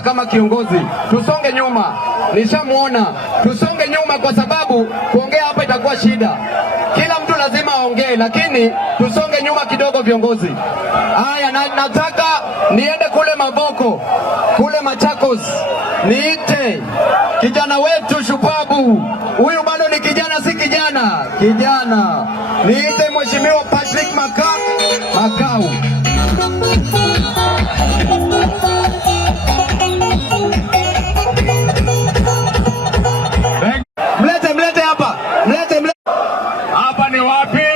kama kiongozi, tusonge nyuma. Nishamuona, tusonge nyuma kwa sababu kuongea hapa itakuwa shida. Kila mtu lazima aongee, lakini tusonge nyuma kidogo viongozi. Haya, nataka niende kule Maboko, kule Machakos, niite kijana wetu shupabu. Huyu bado ni kijana, si kijana, kijana. Niite Mheshimiwa Patrick Makau. Mlete hapa. Hapa ni wapi?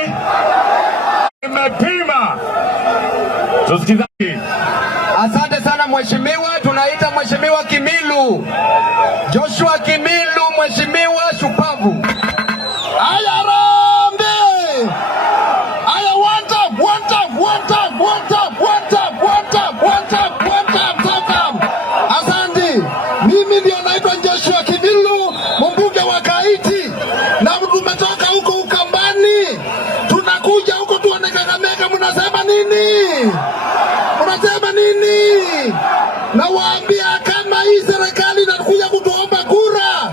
Nimepima. Tusikizane. Asante sana mheshimiwa, tunaita Mheshimiwa Kimilu. Joshua Kimilu, mheshimiwa shupavu. Aya rambe. Aya one tap. Asante. Mimi ndio naitwa Joshua Kimilu, mbunge wa Kaiti. Na tumetoka huko Ukambani. Tunakuja huko tuone Kakamega, mnasema nini? Na waambia kama hii serikali inakuja kutuomba kura,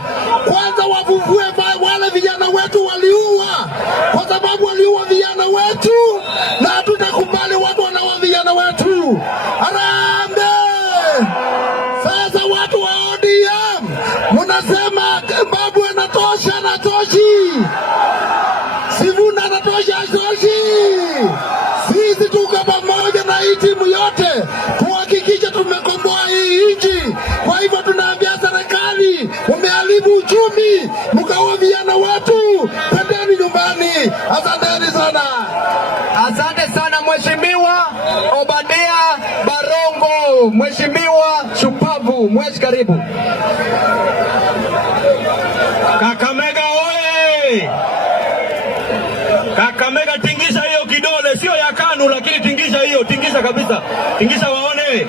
kwanza wavuvue wale vijana wetu waliua, kwa sababu waliua vijana wetu na hatutakubali watu wanaua vijana wetu. Arambe! Sasa watu wa ODM mnasema Babu anatosha, anatoshi. Sifuna anatosha, atoshi. Sisi tuko pamoja na hii timu yote kuhakikisha tumekomboa hii nchi. Kwa hivyo tunaambia serikali, umeharibu uchumi, mkaua vijana wetu, pendeni nyumbani. Asanteni sana. Asante sana Mheshimiwa Obadia Barongo, mheshimiwa shupavu. Mweshi, karibu. Kakamega oye! Kakamega, tingisha hiyo kidole, sio ya KANU, lakini tingisha hiyo, tingisha kabisa, tingisha waone.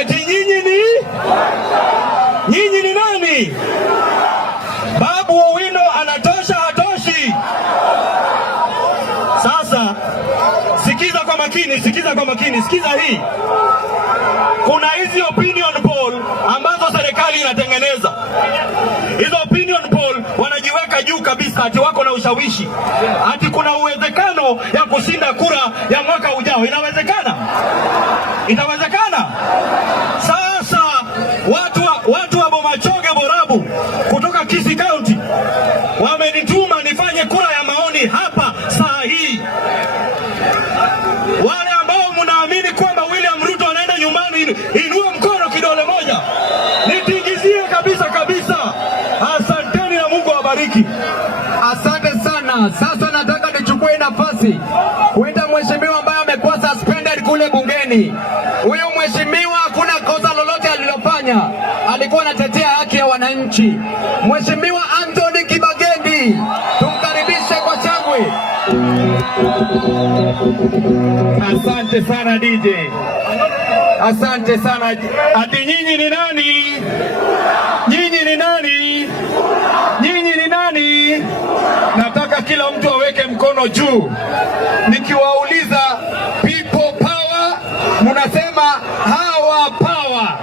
Eti nyinyi ni nani? Babu Owino anatosha, hatoshi? Sasa sikiza kwa makini, sikiza hii. Kuna hizi opinion poll ambazo serikali inatengeneza. Hizo opinion poll wanajiweka juu kabisa, ati wako na ushawishi, ati kuna uwezekano ya kushinda kura ya mwaka ujao. Inawezekana? Sasa watu wa Bomachoge Borabu kutoka Kisii County wamenituma nifanye kura ya maoni hapa saa hii. Wale ambao mnaamini kwamba William Ruto anaenda nyumbani, inua mkono kidole moja, nitingizie kabisa. Asanteni na Mungu awabariki. Asante sana. Sasa nataka nichukue nafasi kuita mheshimiwa ambaye amekuwa suspended kule bungeni. Huyo mheshimiwa hakuna kosa lolote alilofanya, alikuwa anatetea haki ya wananchi. Mheshimiwa Anthony Kibagendi, tumkaribishe kwa shangwe. Asante sana DJ. Asante sana. Ati nyinyi ni nani? Nataka kila mtu aweke mkono juu. Nikiwauliza people power, mnasema hawa power,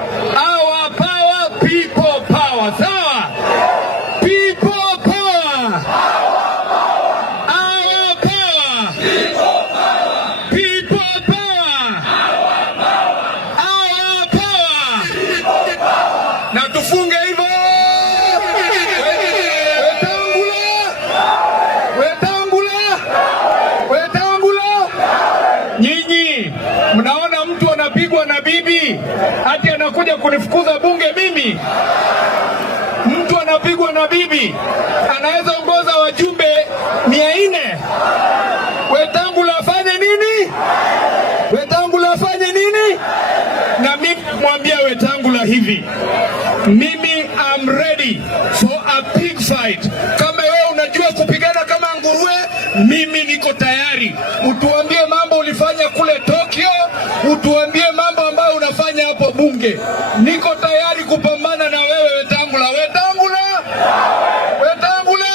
people power. Sawa? People power. Hawa power. People power. Hawa power. Na tufunge hivyo. Nyinyi mnaona mtu anapigwa na bibi hati anakuja kunifukuza bunge mimi? Mtu anapigwa na bibi anaweza ongoza wajumbe 400. Wetangula afanye nini? Na mimi mwambia Wetangula hivi, mimi am ready for a pig fight. Kama wewe unajua kupigana kama nguruwe, mimi niko tayari. Utuambie mambo ulifanya kule Tokyo, utuambie mambo ambayo unafanya hapo bunge. Niko tayari kupambana na wewe Wetangula.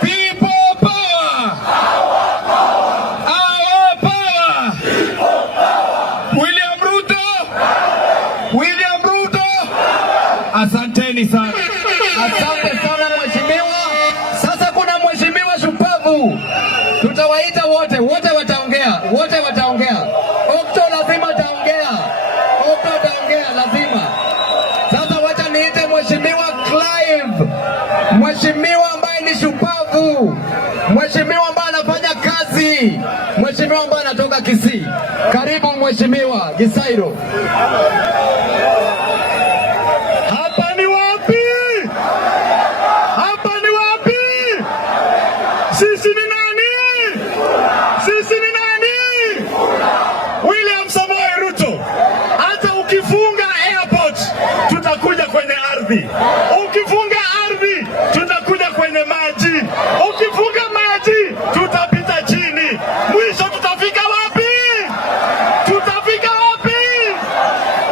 People power. Our power. William Ruto. William Ruto. Asanteni sana. Asante sana mheshimiwa. Sasa kuna mheshimiwa shupavu. Tutawaita wote wataongea. Okto lazima ataongea. Lazima. Sasa wacha niite mheshimiwa Clive. Mheshimiwa ambaye ni shupavu. Mheshimiwa ambaye anafanya kazi. Mheshimiwa ambaye anatoka Kisii. Karibu mheshimiwa Gisairo. Hapa ni wapi? Sisi ni nani? William Samoei Ruto. Hata ukifunga airport tutakuja kwenye ardhi. Ukifunga ardhi tutakuja kwenye maji. Ukifunga maji tutapita chini. Mwisho tutafika wapi?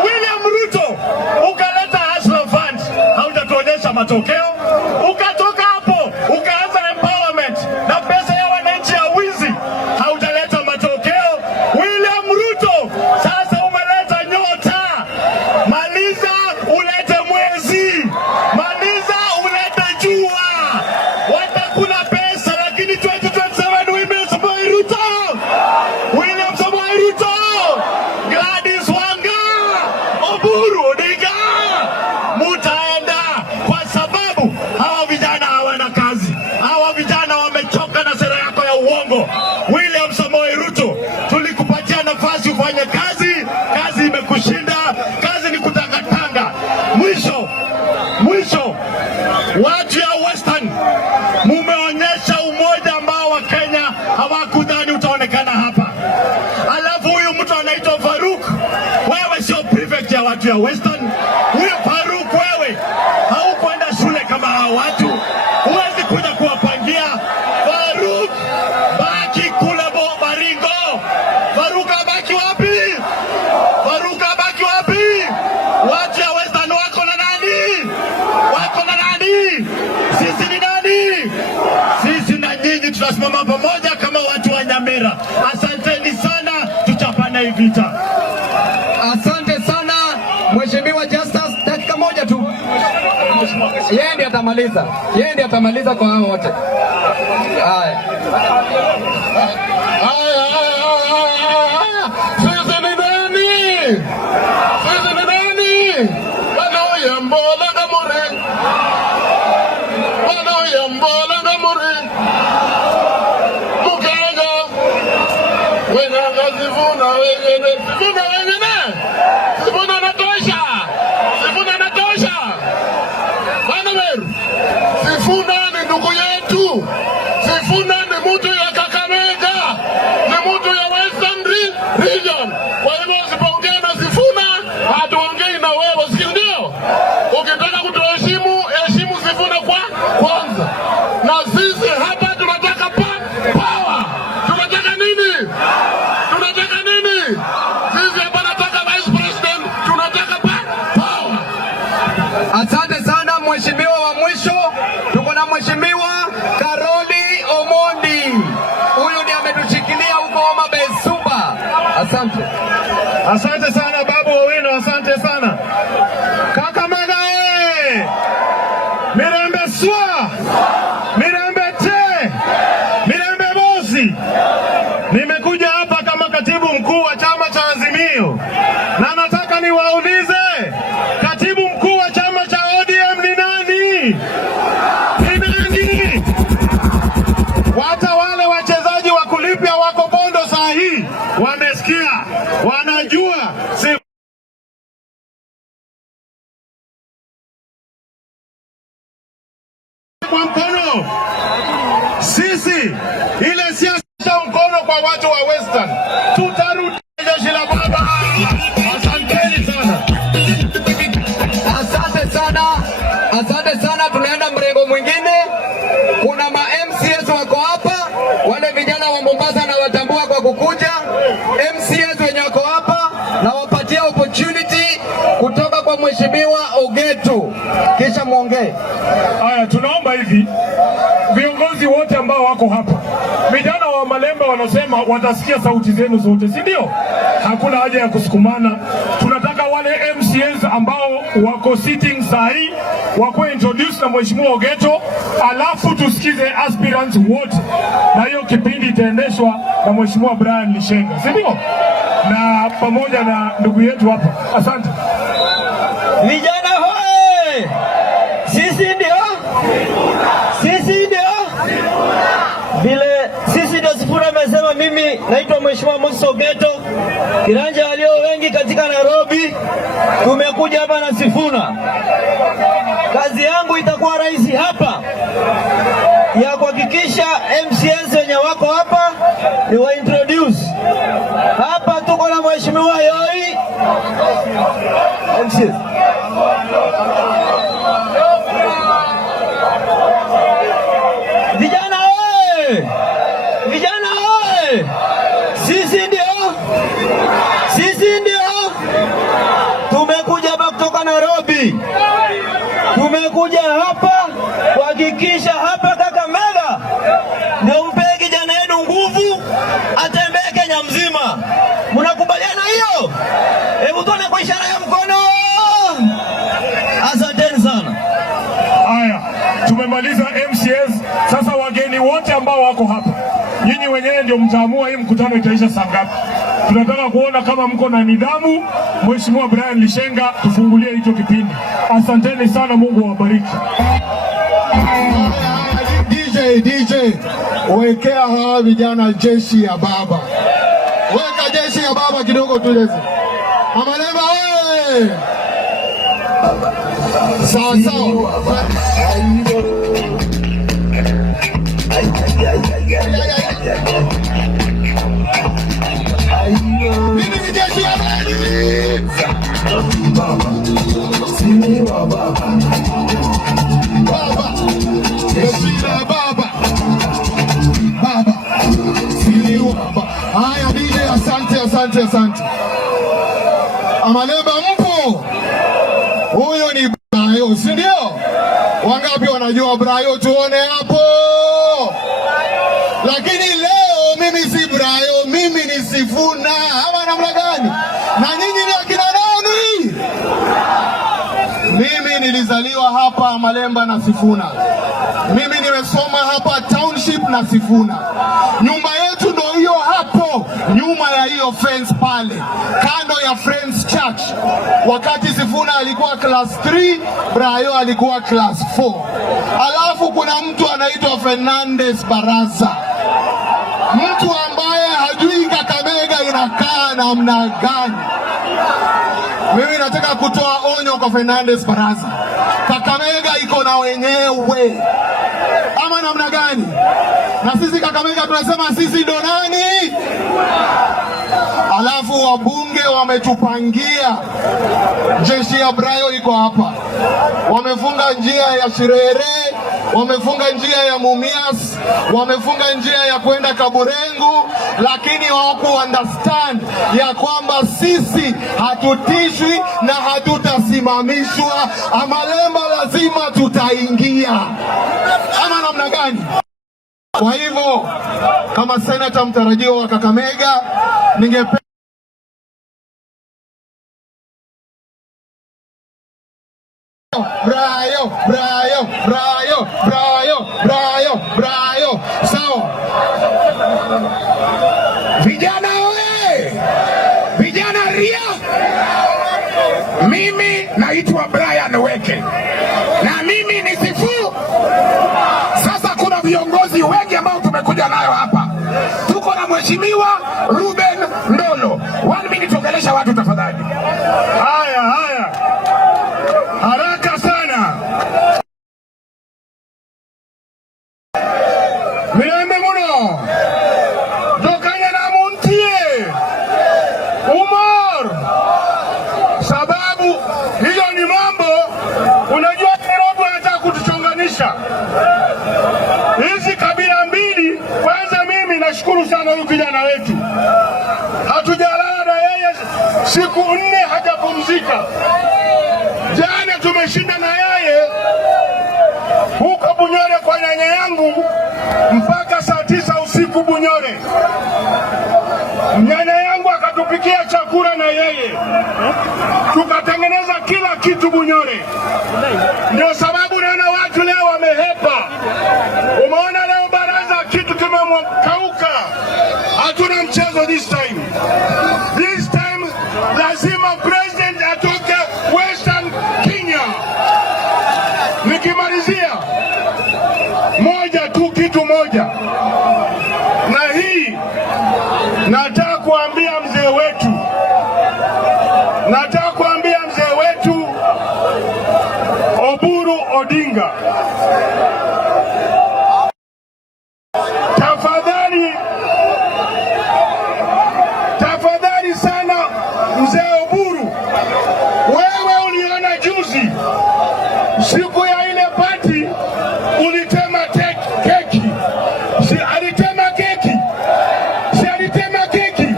William Ruto, ukaleta Hustler Fund, haujatuonyesha matokeo. Ukatoka hapo ukaanza empowerment na pesa ya wananchi ya wizi, haujaleta matokeo. William Ruto, sasa umeleta nyota. Maliza ulete mwezi, maliza ulete jua. Watakula pesa, lakini 2027 William Samoei Ruto, Gladys Wanga, Oburu Odinga, mutaenda, kwa sababu hawa vijana hawana kazi. Hawa vijana wamechoka na sera yako ya uongo. William Samoei Ruto, tulikupatia nafasi ufanye kazi, kazi imekushinda. Kazi ni kutangatanga. Mwisho, watu ya Western, mumeonyesha umoja ambao wa Kenya hawakudhani utaonekana hapa. Alafu huyu mtu anaitwa Faruk, wewe sio prefect ya watu ya Western. Huyu Faruk, wewe haukwenda shule kama hao watu, huwezi kuja kuwapangia. Faruk, baki kule Baringo. Faruk abaki wapi? Watu ya Western wako na nani? Sisi ni nani? Sisi na nyinyi tutasimama pamoja kama watu wa Nyamira. Asanteni sana, tutapana hii vita. Asante sana mheshimiwa Justus, dakika moja tu. Yeye ndiye atamaliza kwa hao wote. Haya. Sisi ni nani? Wanaoyambola ngamuri. Mukanga. Wenanga Sifuna wengine. Sifuna natosha. Bwana Meru. Sifuna ni ndugu yetu. Sifuna ni mtu ya Kakamega. Ni mtu ya Western Region. Kwa hivyo usipoongea na Sifuna, hatuongei na wewe, si ndio? Ukitaka kutuheshimu, heshimu Sifuna kwanza. Na sisi hapa tunataka power. Tunataka nini? Sisi hapa nataka vice president, tunataka power. Asante sana mheshimiwa wa mwisho. Tuko na mheshimiwa Karoli Omondi. Huyu ndiye ametushikilia huko Homa Bay Super. Asante sana Babu Owino, asante sana. Kakamega oye! Mirembe swa! Mirembe te! Mirembe bosi! Nimekuja hapa kama katibu mkuu wa chama cha Azimio. Na nataka niwaulize, katibu mkuu wa chama cha ODM ni nani? Hata wale wachezaji wa kulipia wako Bondo saa hii wamesikia, wanajua kwa mkono. Sisi ile siasa mkono kwa watu wa Western. Tutarudi jeshi la baba. Asanteni sana. Asante sana. Tunaenda mrengo mwingine. Kuna ma MCS wako hapa, wale vijana wa Mombasa na watambua kwa kukuja. MCS wenye wako hapa na wapatia opportunity kutoka kwa mheshimiwa Ogeto, kisha muongee. Haya, tunaomba hivi viongozi wote ambao wako hapa, vijana wa Malemba wanasema watasikia sauti zenu zote, si ndio? Hakuna haja ya kusukumana. Tunataka wale MC MCAs ambao wako sitting sahi wako introduce na Mheshimiwa Ogeto, alafu tusikize aspirants wote, na hiyo kipindi itaendeshwa na Mheshimiwa Brian Lishenga, si ndio? Na pamoja na ndugu yetu hapa. Asante. Vijana hoe! Sisi ndio vile sisi ndio Sifuna amesema. Mimi naitwa Mheshimiwa Ogeto, kiranja walio wengi katika Nairobi. Tumekuja hapa na Sifuna. Kazi yangu itakuwa rahisi hapa ya kuhakikisha MCAs wenye wako hapa ni wa introduce. Hapa tuko na Mheshimiwa Yoi MCAs. Vijana oe! Sisi ndio tumekuja hapa kutoka Nairobi. Tumekuja hapa kuhakikisha hapa Kakamega ndio mpe kijana yenu nguvu atembee Kenya mzima. Mnakubaliana hiyo? Hebu tuone kwa ishara ya mkono. Asanteni sana. Haya, tumemaliza MCAs. Sasa wageni wote ambao wako hapa, nyinyi wenyewe ndio mtaamua hii mkutano itaisha saa ngapi. Tunataka kuona kama mko na nidhamu. Mheshimiwa Brian Lishenga, tufungulie hicho kipindi. Asanteni sana, Mungu awabariki. DJ, wekea hawa vijana jeshi ya baba. Weka jeshi ya baba kidogo tu lezi. Amalemba wewe. Sawa. Mimi ni jeshi ya baba. Sini wa baba. Jeshi la baba. Sini wa baba. Haya DJ, asante. Amalemba mpo? Huyo ni Brayo, si ndio? Wangapi wanajua Brayo? Tuone hapo. Lakini leo mimi si Brayo, mimi ni Sifuna. Ama namna gani? Na nyinyi ni akina nani? Mimi nilizaliwa hapa Malemba na Sifuna. Mimi nimesoma hapa township na Sifuna. Nyumba yetu ndio hiyo hapo, nyuma ya hiyo fence pale, kando ya Friends Church. Wakati Sifuna alikuwa class 3, Brayo alikuwa class 4. Alafu kuna mtu anaitwa Fernandez Baraza. Mtu ambaye hajui Kakamega inakaa namna gani. Mimi nataka kutoa onyo kwa Fernandez Baraza. Kakamega iko na wenyewe. Ama namna gani? Na sisi Kakamega tunasema sisi ndo nani? Alafu wabunge wametupangia. Jeshi ya Brayo iko hapa. Wamefunga njia ya Shirere, wamefunga njia ya Mumias, wamefunga njia ya kwenda Kaburengu, lakini hawaku understand ya kwamba sisi hatutishwi na hatutasimamishwa. Amalemba lazima tutaingia. Ama namna gani? Kwa hivyo kama senata mtarajiwa wa Kakamega, ningependa Brayo. Sawa. Vijana oye! Vijana ria! Mimi naitwa Brian Weke. Na mimi ni Sifu. Sasa kuna viongozi wengi ambao tumekuja nayo hapa. Tuko na Mheshimiwa Ruben Ndolo. 1 minute ongelesha watu tafadhali. Haya. Haraka sana. Mirembe muno. Dokanya na muntie. Umar. Sababu hiyo ni mambo, unajua Nairobi anataka kutuchonganisha. Hizi kabila mbili, kwanza mimi nashukuru sana huyu kijana wetu. Hatujalala na yeye siku 4 hajapumzika. Jana tumeshinda na yeye huko Bunyore kwa nyanya yangu mpaka saa 9 usiku Bunyore. Nyanya yangu akatupikia chakula na yeye. Tukate tumetengeneza kila kitu Bunyore. Ndio sababu naona watu leo wamehepa. Umeona leo baraza kitu kimekauka. Hatuna mchezo this time. This time lazima president atoke Western Kenya. Nikimalizia moja tu, kitu moja, na hii nataka kuambia mzee wetu, Oburu Odinga, tafadhali sana mzee Oburu, wewe uliona juzi siku ya ile pati ulitema keki. Si alitema keki.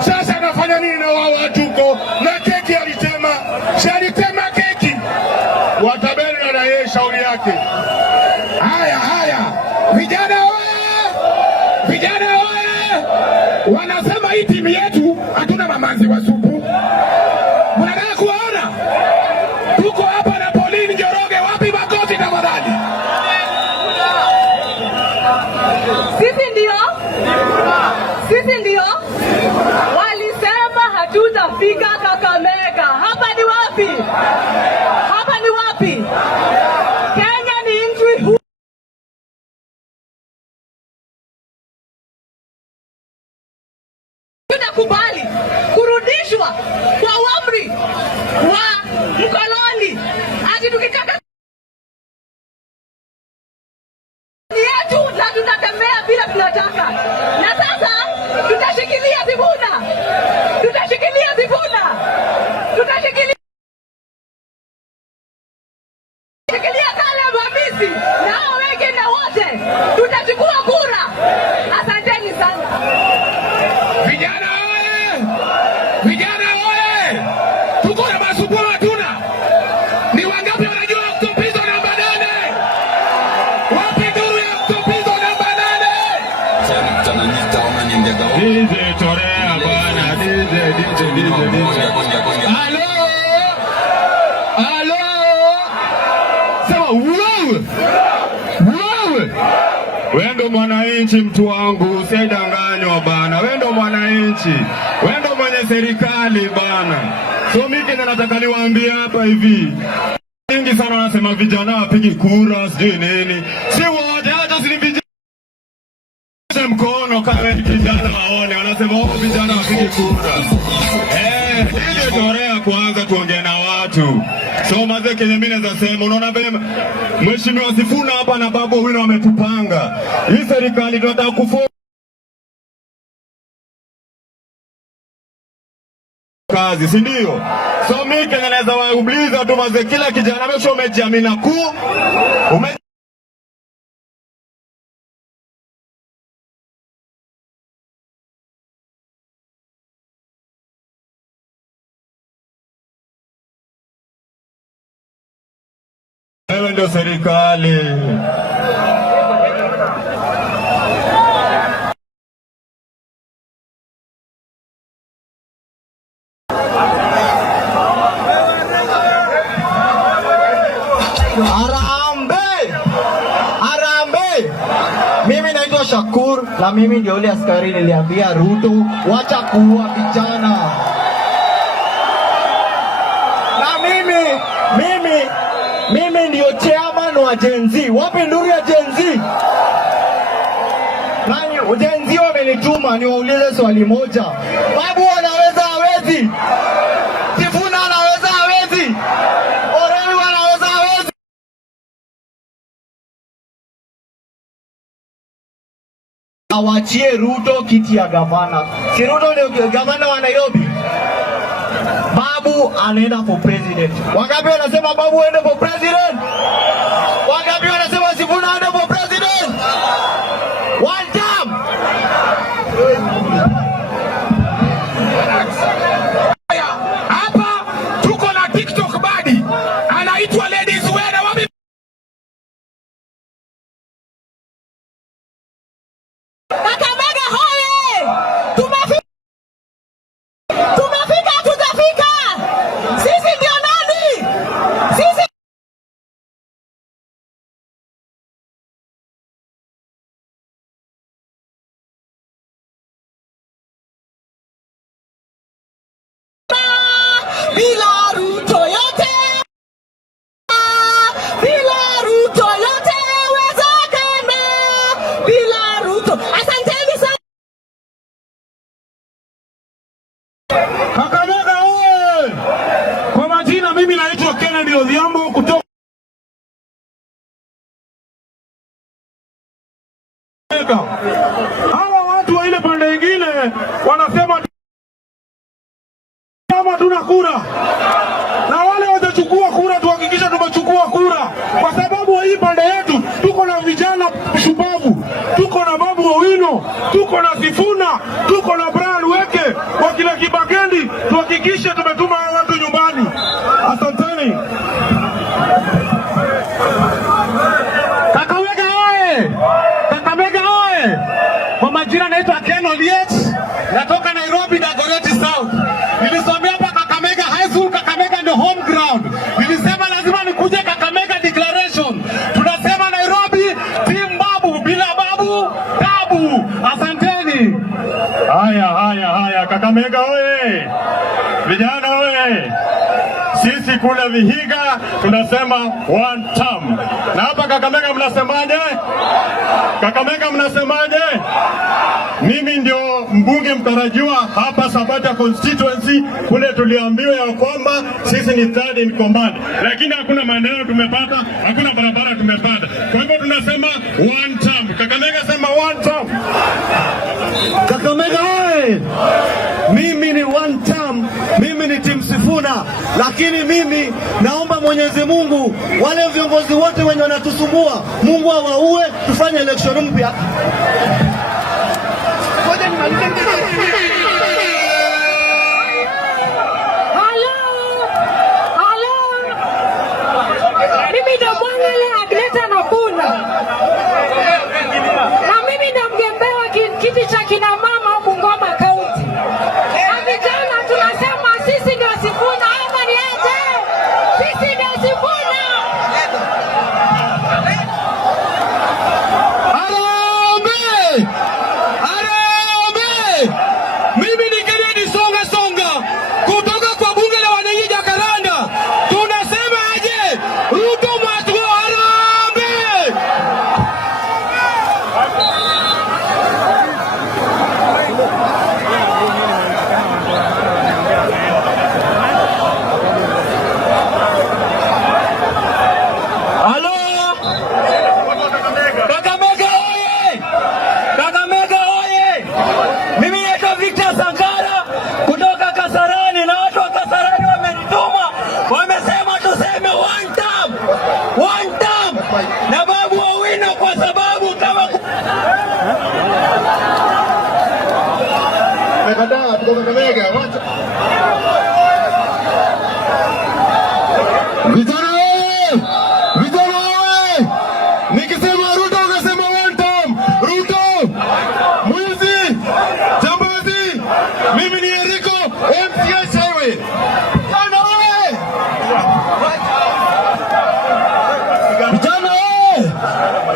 Sasa anafanya nini na wao watuko na keki alitema? Si alitema keki. Wataberi na yeye shauri yake. Haya. Vijana oye! Wanasema hii timu yetu hatuna mamanzi wa supu. Mnataka kuona? Tuko hapa na Pauline Njoroge, wapi makoti tafadhali? Sisi ndio walisema hatutafika Kakamega. Hapa ni wapi? Kenya ni nchi huru. Tutakubali kurudishwa kwa amri wa mkoloni ati tukikata yetu na tutatembea bila tunataka. Na sasa tutashikilia kale mabisi na wengine wote tutachukua kura. Asanteni sana. Vijana oye! Tuko na masupu hatuna. Ni wangapi wanajua kutopizo namba 8? Wapi duru ya kutopizo namba 8? DJ torea bwana, DJ. Halo. Sema wewe. Wewe ndo mwananchi mtu wangu, usidanganywa bana. Wewe ndo mwananchi. Wewe ndo mwenye serikali bana. So mimi nataka niwaambie hapa hivi. Wengi sana wanasema vijana wapige kura, sijui nini. Si wote, hata si vijana mkono kama kijana waone, wanasema vijana wapige kura. Ile torea kwanza tuongee na watu. So mazee kenye mimi naweza sema, unaona vile Mheshimiwa Sifuna hapa na Babu Owino wametupanga. Hii serikali tunataka kazi, si ndio? So mimi kenye naweza wauliza tu mazee, kila kijana amesho umejiamini wewe ndio serikali. Arambe. Mimi naitwa Shakur na mimi ndio yule askari niliambia Ruto wacha kuua vijana. Na mimi ndio chairman wa Gen Z. Wapi nduru ya Gen Z? Nani Gen Z wamenituma niwaulize swali moja. Babu anaweza hawezi? Sifuna anaweza hawezi? Oremi anaweza hawezi? Awachie Ruto kiti ya gavana. Si Ruto ndio gavana wa Nairobi? Babu anaenda for president. Wangapi wanasema Babu aende for president? Wangapi wanasema Sifuna aende for president? One time. Hapa tuko na TikTok badi. Anaitwa Ladies Wera wapi? Kakamega hoye! Tumefika tutafika. Sisi Mimi naitwa Kennedy Odhiambo kutoka hawa watu wa ile pande nyingine wanasema kama tuna kura, na wale watachukua kura tuhakikisha tumechukua kura, kwa sababu hii pande yetu tuko na vijana shupavu, tuko na Babu Owino, tuko na Sifuna, tuko na Weke wakina Kibakendi. Tuhakikishe tumetuma watu nyumbani. Asanteni. Kakamega oye! Kakamega oye! Kwa majina naitwa Ken Oliet, natoka Nairobi Dagoretti South. Nilisomea hapa Kakamega High School. Kakamega ndio home ground. Nilisema lazima nikuje Kakamega declaration. Tunasema Nairobi team Babu, bila Babu tabu. Asanteni. Haya Kakamega oye! Vijana oye! Sisi kule Vihiga tunasema one term. Na hapa Kakamega mnasemaje? Kakamega mnasemaje? Mimi ndio mbunge mtarajiwa hapa Sabata constituency. Kule tuliambiwa ya kwamba sisi ni third in command, lakini hakuna maendeleo tumepata, hakuna barabara tumepata. Kwa hivyo tunasema one term. Kakamega sema one term. Kakamega oye! Mimi ni one term, mimi ni team Sifuna, lakini mimi naomba Mwenyezi Mungu wale viongozi wote wenye wanatusumbua Mungu awaue, tufanye election mpya. Mimi ndo mwangele Agneta na Buna. Na mimi ndo mgombea kiti cha kina mama Bungoma County. Na vijana tunasema sisi ndio Sifuna, ama ni aje? Sisi ndio Sifuna. Harambee! Harambee! Mimi ni Kennedy Songa kutoka kwa bunge la wananchi Jakaranda. Tunasema aje? Ruto must go. Harambee! Halo! Kakamega oye! Kakamega oye! Mimi naitwa Victor Sankara kutoka Kasarani, na watu wa Kasarani wamenituma, wamesema tuseme one term na Babu Owino, kwa sababu kama Mekataa kutoka Kakamega. vijana oye! Vijana oye! Nikisema Ruto unasema one term. Ruto mwizi, jambazi. Mimi ni Eriko MCA Shewe. Vijana oye! Vijana oye!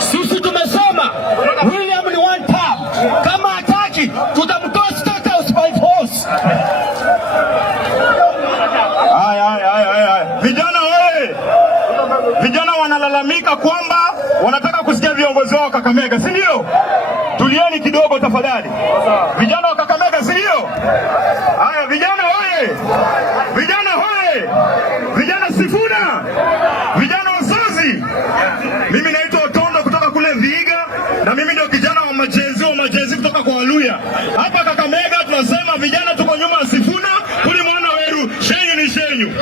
Sisi tumesema William ni one term. Kama hataki tutamtoa State House by force. Vijana oye! Vijana wanalalamika kwamba wanataka kusikia viongozi wao Kakamega, si ndio? Tulieni kidogo tafadhali. Vijana wa Kakamega, si ndio? Haya vijana oye! Vijana oye! Vijana Sifuna! Vijana wazazi! Mimi naitwa Otondo kutoka kule Vihiga, na mimi ndio kijana wa majezi kutoka kwa Waluya. Hapa Kakamega tunasema vijana tuko nyuma ya Sifuna, kuli mwana weru, shenyu ni shenyu.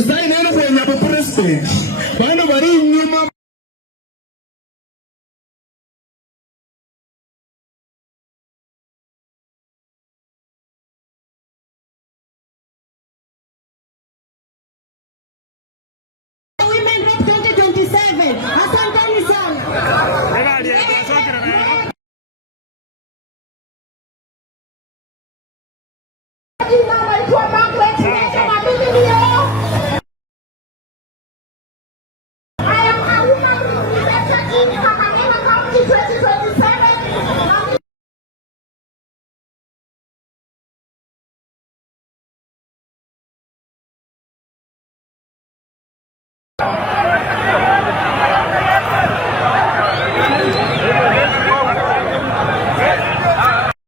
Sign in for your president.